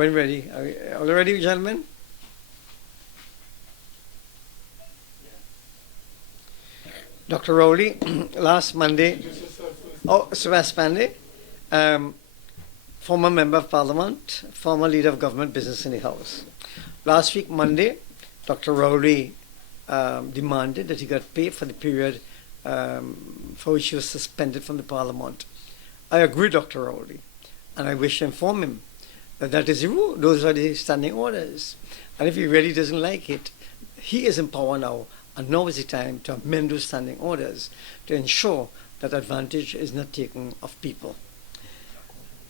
When ready? Are we all ready, gentlemen? Dr. Rowley, last Monday, Subash Panday, former Member of Parliament, former Leader of Government Business in the House. Last week, Monday, Dr. Rowley demanded that he got paid for the period for which he was suspended from the Parliament. I agree, Dr. Rowley, and I wish to inform him that that is the rule. Those are the standing orders. And if he really doesn't like it, he is in power now, and now is the time to amend those standing orders to ensure that advantage is not taken of people.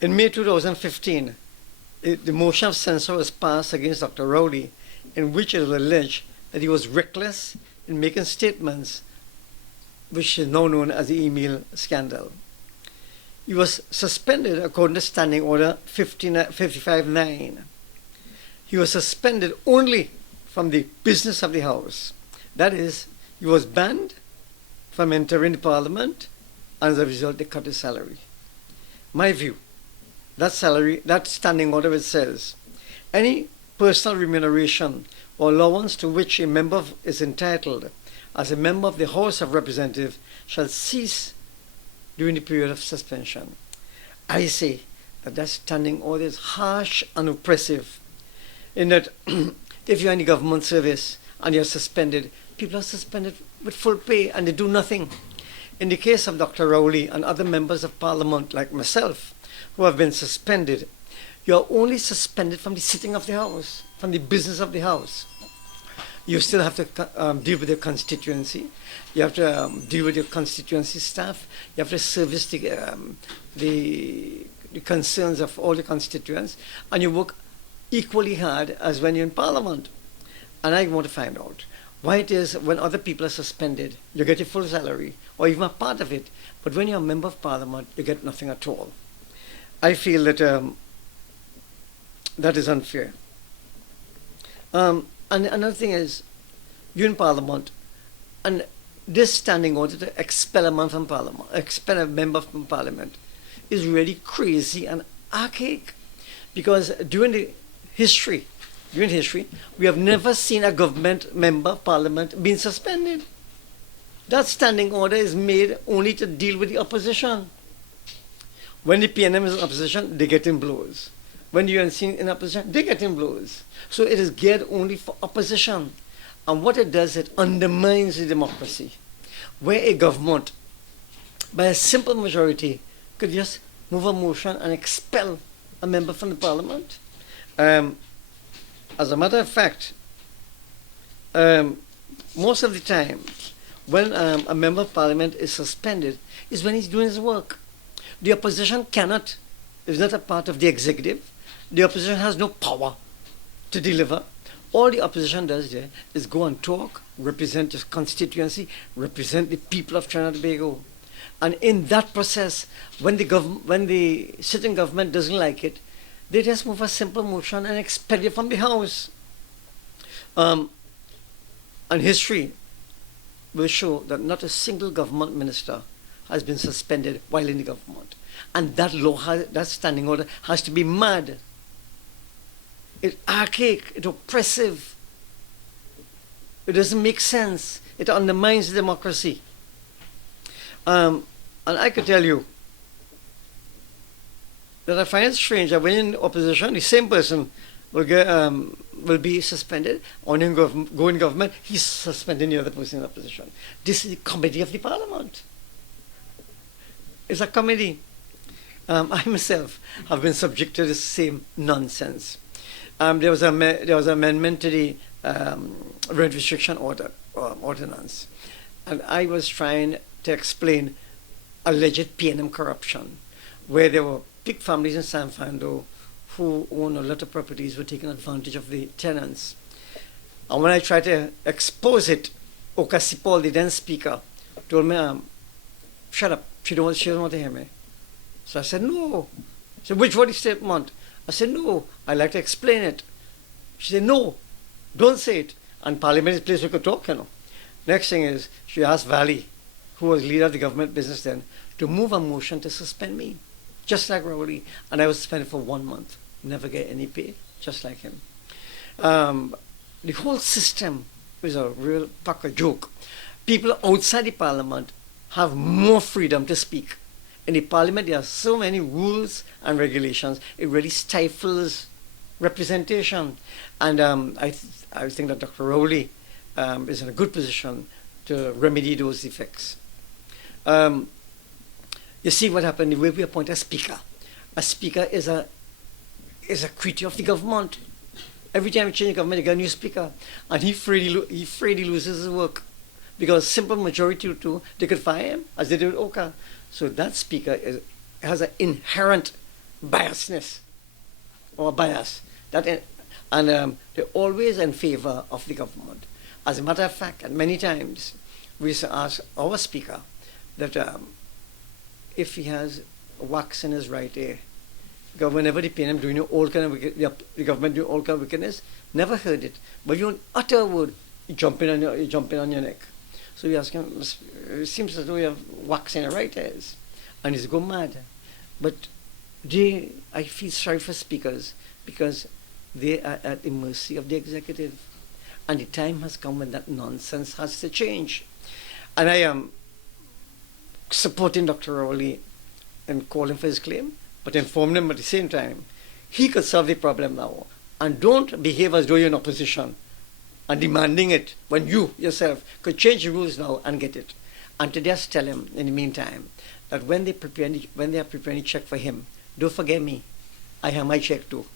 In May 2015, the motion of censure was passed against Dr. Rowley, in which it was alleged that he was reckless in making statements which is now known as the email scandal. He was suspended according to Standing Order 55-9. He was suspended only from the business of the House. That is, he was banned from entering the Parliament, and as a result, they cut his salary. My view, that standing order, it says, any personal remuneration or allowance to which a member is entitled as a member of the House of Representatives shall cease during the period of suspension. I say that that standing order is harsh and oppressive, in that if you're in the government service and you're suspended, people are suspended with full pay and they do nothing. In the case of Dr. Rowley and other members of Parliament like myself who have been suspended, you're only suspended from the sitting of the House, from the business of the House. You still have to deal with your constituency. You have to deal with your constituency staff. You have to service the concerns of all the constituents, and you work equally hard as when you're in Parliament. And I want to find out why it is when other people are suspended, you get your full salary, or even a part of it, but when you're a member of Parliament, you get nothing at all. I feel that that is unfair. And another thing is, you're in Parliament, and this standing order to expel a man from Parliament, expel a member from Parliament, is really crazy and archaic, because during history, we have never seen a government member of Parliament being suspended. That standing order is made only to deal with the opposition. When the PNM is in opposition, they get in blows. When the UNC in opposition, they get in blows. So it is geared only for opposition. And what it does, it undermines the democracy. Where a government, by a simple majority, could just move a motion and expel a member from the Parliament. As a matter of fact, most of the time, when a member of Parliament is suspended, is when he's doing his work. The opposition is not a part of the executive. The opposition has no power to deliver. All the opposition does there is go and talk, represent the constituency, represent the people of Trinidad and Tobago. And in that process, when the sitting government doesn't like it, they just move a simple motion and expel you from the House. And history will show that not a single government minister has been suspended while in the government. And that law, that standing order, has to be mad. It's archaic, it's oppressive. It doesn't make sense. It undermines democracy. And I could tell you that I find it strange that when in opposition, the same person will be suspended. On go in government, he's suspending the other person in opposition. This is the comedy of the Parliament. It's a comedy. I myself have been subject to the same nonsense. There was an amendment to the rent restriction ordinance, and I was trying to explain alleged PNM corruption, where there were big families in San Fernando who own a lot of properties were taking advantage of the tenants. And when I tried to expose it, Okasipol, the then speaker, told me, shut up, she doesn't want to hear me. So I said, no. She said, which was the statement? I said, no, I'd like to explain it. She said, no, don't say it. And Parliament is a place we could talk, Next thing is, she asked Valley, who was leader of the government business then, to move a motion to suspend me, just like Rowley, and I was suspended for 1 month. never get any pay, just like him. The whole system is a real pack of joke. People outside the parliament have more freedom to speak. In the parliament, there are so many rules and regulations. It really stifles representation. And I think that Dr. Rowley is in a good position to remedy those effects. You see what happened the way we appoint a speaker. A speaker is a creature of the government. Every time you change the government, you get a new speaker. And he freely loses his work. Because simple majority too, they could fire him, as they did with Oka. So that speaker has an inherent biasness, or bias. They're always in favor of the government. As a matter of fact, and many times, we used to ask our speaker that if he has wax in his right ear, because whenever they pay him doing all kind of the government doing all kind of wickedness, never heard it. But you don't utter a word, you jump in on your neck. So we ask him, it seems as though you have wax in your right ears. And he's go mad. But I feel sorry for speakers because they are at the mercy of the executive. And the time has come when that nonsense has to change. And I am supporting Dr. Rowley and calling for his claim, but informing him at the same time, he could solve the problem now. And don't behave as though you're in opposition and demanding it when you yourself could change the rules now and get it. And to just tell him in the meantime that when they are preparing the check for him, don't forget me. I have my check too.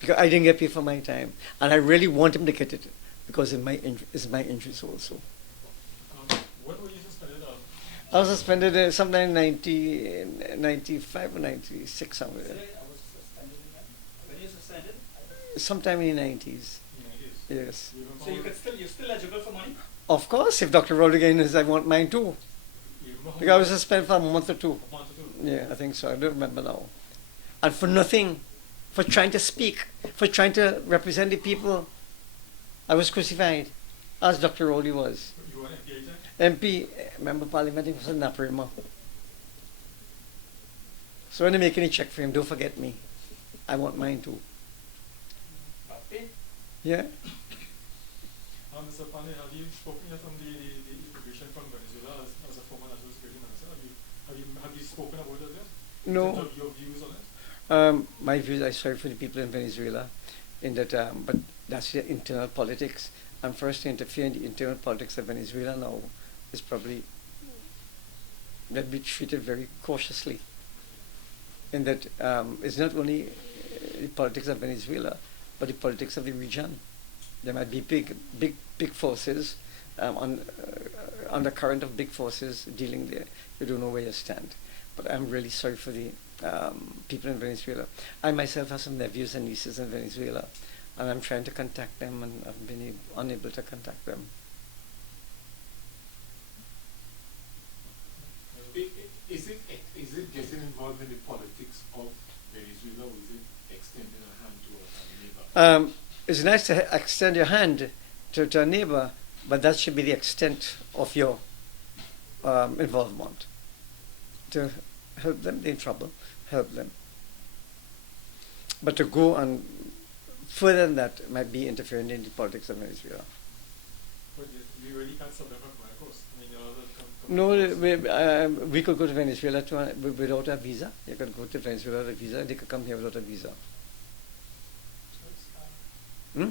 Because I didn't get paid for my time. And I really want him to get it because it's my interest also. When were you suspended? I was suspended sometime in 95 or 96 somewhere. I was suspended again. When you suspended? Sometime in the 90s. Yes. So you're still eligible for money? Of course, if Dr. Rowley says I want mine too. Because I was suspended for a month or two. A month or two? Yeah, I think so. I don't remember now. And for nothing, for trying to speak, for trying to represent the people, I was crucified, as Dr. Rowley was. You were an MP, member parliament, it was in Naparima. So when they make any check for him, don't forget me. I want mine too. Okay. Yeah? Mr. Panday, have you spoken yet on the immigration from Venezuela as a former national security minister? Have you spoken about it yet? No. Your views on it? My views, I sorry for the people in Venezuela, in that, but that's the internal politics. And for us to interfere in the internal politics of Venezuela now is probably, that be treated very cautiously. In that it's not only the politics of Venezuela, but the politics of the region. There might be big forces on the current of big forces dealing there. You don't know where you stand. But I'm really sorry for the people in Venezuela. I myself have some nephews and nieces in Venezuela, and I'm trying to contact them, and I've been unable to contact them. Is it getting involved in the politics of Venezuela, or is it extending a hand to a neighbor? It's nice to extend your hand to a neighbor, but that should be the extent of your involvement. To help them, they're in trouble, help them. But to go and further than that might be interfering in the politics of Venezuela. But you really can't stop them from going across. I mean, No, we could go to Venezuela without a visa. You could go to Venezuela without a visa, and they could come here without a visa. So it's, Hmm?